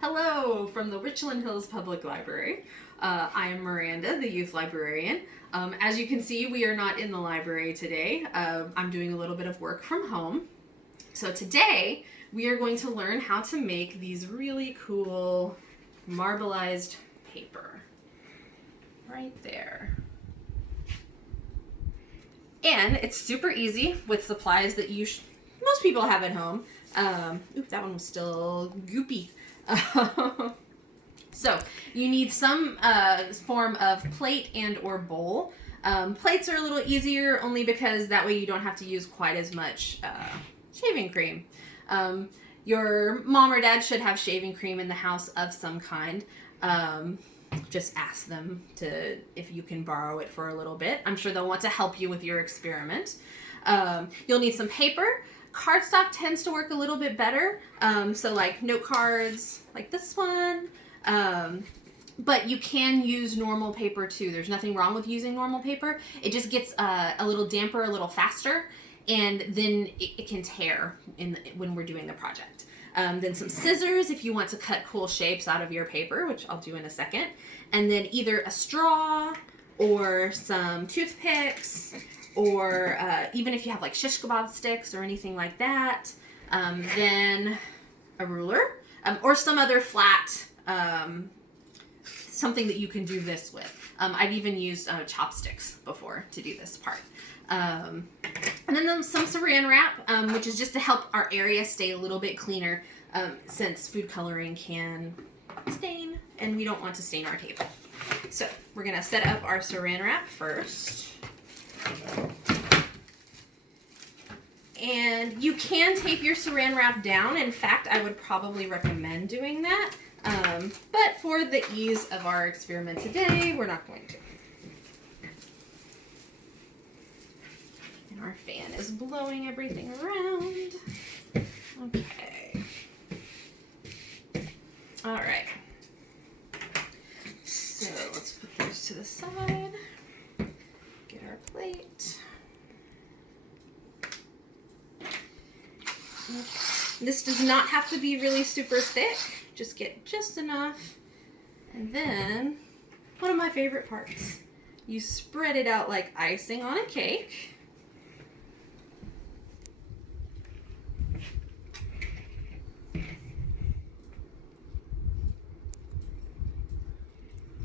Hello from the Richland Hills Public Library. I am Miranda, the youth librarian. As you can see, we are not in the library today. I'm doing a little bit of work from home. So today, we are going to learn how to make these really cool marbleized paper. Right there. And it's super easy with supplies that most people have at home. That one was still goopy. So you need some form of plate and or bowl. Plates are a little easier only because that way you don't have to use quite as much shaving cream. Your mom or dad should have shaving cream in the house of some kind. Just ask them if you can borrow it for a little bit. I'm sure they'll want to help you with your experiment. You'll need some paper. Cardstock tends to work a little bit better. So like note cards like this one. But you can use normal paper too. There's nothing wrong with using normal paper. It just gets a little damper a little faster, and then it can tear when we're doing the project. Then some scissors if you want to cut cool shapes out of your paper, which I'll do in a second. And then either a straw or some toothpicks, or even if you have like shish kebab sticks or anything like that, then a ruler, or some other flat, something that you can do this with. I've even used chopsticks before to do this part. And then some saran wrap, which is just to help our area stay a little bit cleaner, since food coloring can stain, and we don't want to stain our table. So we're gonna set up our saran wrap first. And you can tape your saran wrap down. In fact, I would probably recommend doing that. But for the ease of our experiment today, we're not going to. And our fan is blowing everything around. Okay. All right. So let's put those to the side. Get our plate. This does not have to be really super thick. Just get just enough. And then, one of my favorite parts, you spread it out like icing on a cake.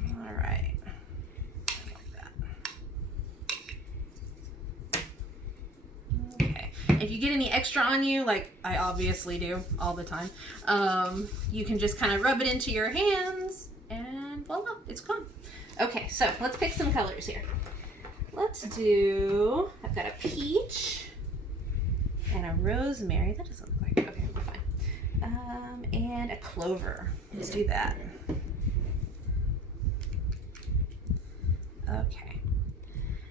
All right. Like that. Okay. If you get any extra on you, like I obviously do all the time, you can just kind of rub it into your hands and voila, it's gone. Okay, so let's pick some colors here. I've got a peach and a rosemary. That doesn't look like, okay, we're fine. And a clover. Let's do that. Okay.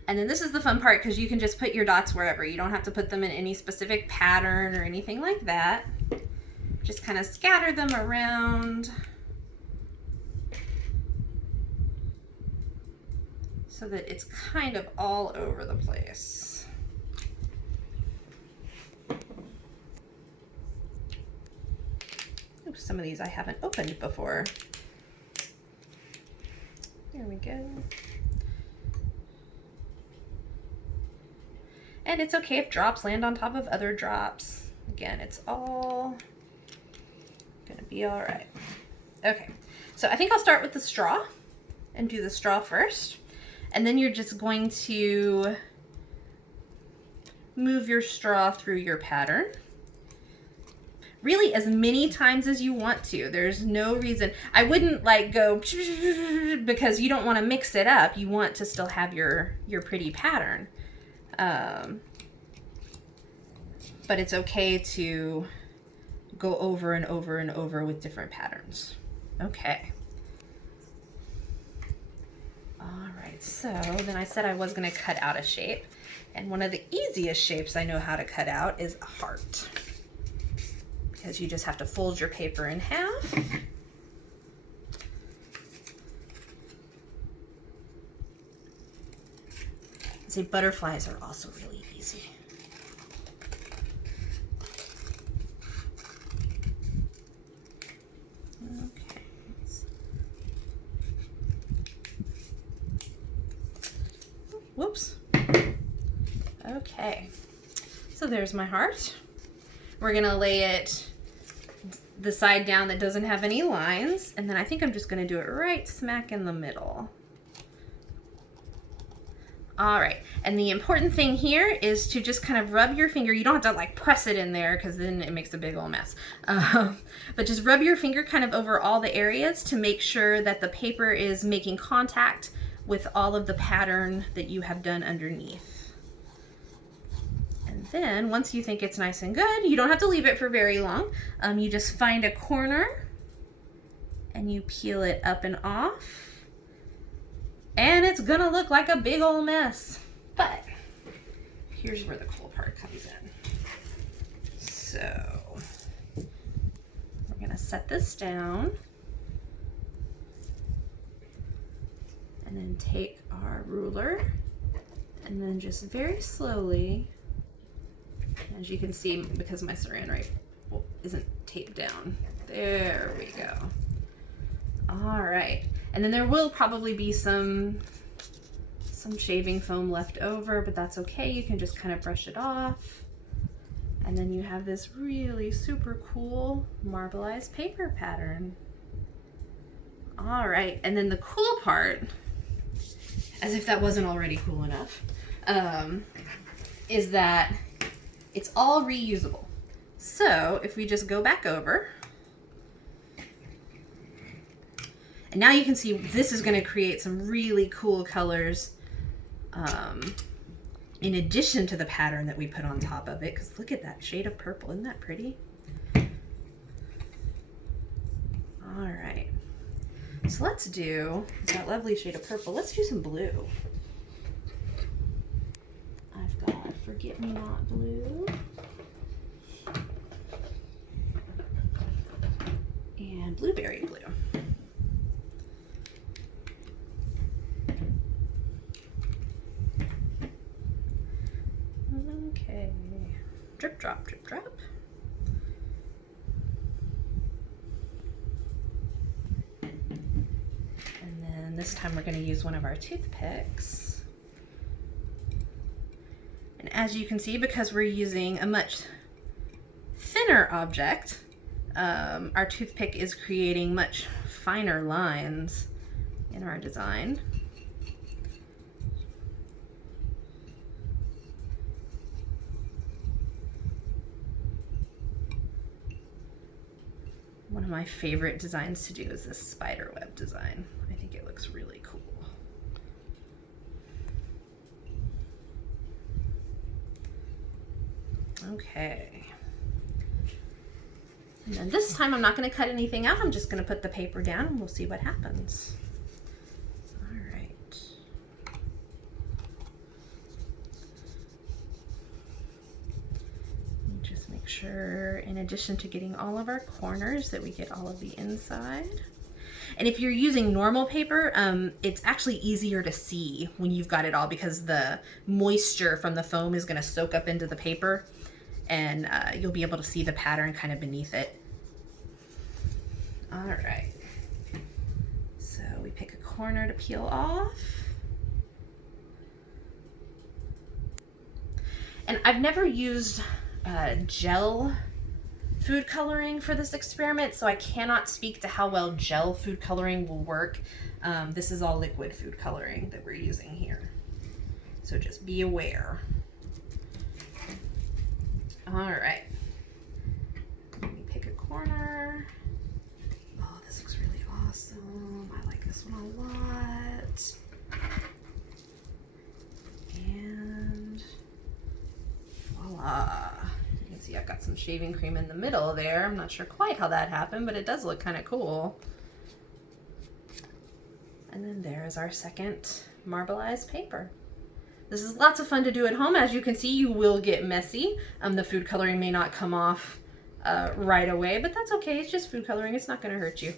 And then this is the fun part because you can just put your dots wherever. You don't have to put them in any specific pattern or anything like that. Just kind of scatter them around so that it's kind of all over the place. Ooh, some of these I haven't opened before. There we go. And it's okay if drops land on top of other drops. Again, it's all gonna be all right. Okay, so I think I'll start with the straw and do the straw first. And then you're just going to move your straw through your pattern. Really as many times as you want to. There's no reason. I wouldn't like go because you don't want to mix it up. You want to still have your pretty pattern. But it's okay to go over and over and over with different patterns. Okay. All right, so then I said I was going to cut out a shape. And one of the easiest shapes I know how to cut out is a heart. Because you just have to fold your paper in half. See, butterflies are also really easy. Okay. Whoops. Okay, so there's my heart. We're gonna lay it the side down that doesn't have any lines, and then I think I'm just gonna do it right smack in the middle. All right, and the important thing here is to just kind of rub your finger. You don't have to like press it in there because then it makes a big old mess. But just rub your finger kind of over all the areas to make sure that the paper is making contact with all of the pattern that you have done underneath. And then once you think it's nice and good, you don't have to leave it for very long. You just find a corner and you peel it up and off. And it's gonna look like a big old mess. But here's where the cool part comes in. So we're gonna set this down and then take our ruler and then just very slowly, as you can see, because my saran wrap isn't taped down. There we go. All right. And then there will probably be some shaving foam left over, but that's okay. You can just kind of brush it off. And then you have this really super cool marbleized paper pattern. All right, and then the cool part, as if that wasn't already cool enough, is that it's all reusable. So if we just go back over, and now you can see this is going to create some really cool colors in addition to the pattern that we put on top of it, because look at that shade of purple. Isn't that pretty? All right. So let's do that lovely shade of purple. Let's do some blue. I've got Forget-Me-Not blue. And blueberry blue. Okay, drip drop, drip drop. And then this time we're going to use one of our toothpicks. And as you can see, because we're using a much thinner object, our toothpick is creating much finer lines in our design. One of my favorite designs to do is this spider web design. I think it looks really cool. Okay. And then this time I'm not going to cut anything out. I'm just going to put the paper down and we'll see what happens. All right. Just make sure, in addition to getting all of our corners, that we get all of the inside. And if you're using normal paper, it's actually easier to see when you've got it all because the moisture from the foam is going to soak up into the paper, and you'll be able to see the pattern kind of beneath it. All right. So we pick a corner to peel off. And I've never used gel food coloring for this experiment, so I cannot speak to how well gel food coloring will work. This is all liquid food coloring that we're using here, so just be aware. All right, let me pick a corner. Oh, this looks really awesome. I like this one a lot. And voila. See, I've got some shaving cream in the middle there. I'm not sure quite how that happened, but it does look kind of cool. And then there's our second marbleized paper. This is lots of fun to do at home. As you can see, you will get messy. The food coloring may not come off right away, but that's okay. It's just food coloring. It's not going to hurt you.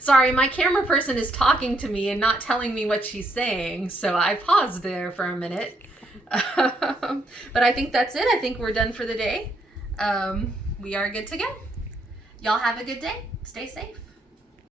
Sorry, my camera person is talking to me and not telling me what she's saying, so I paused there for a minute. But I think that's it. I think we're done for the day. We are good to go. Y'all have a good day. Stay safe.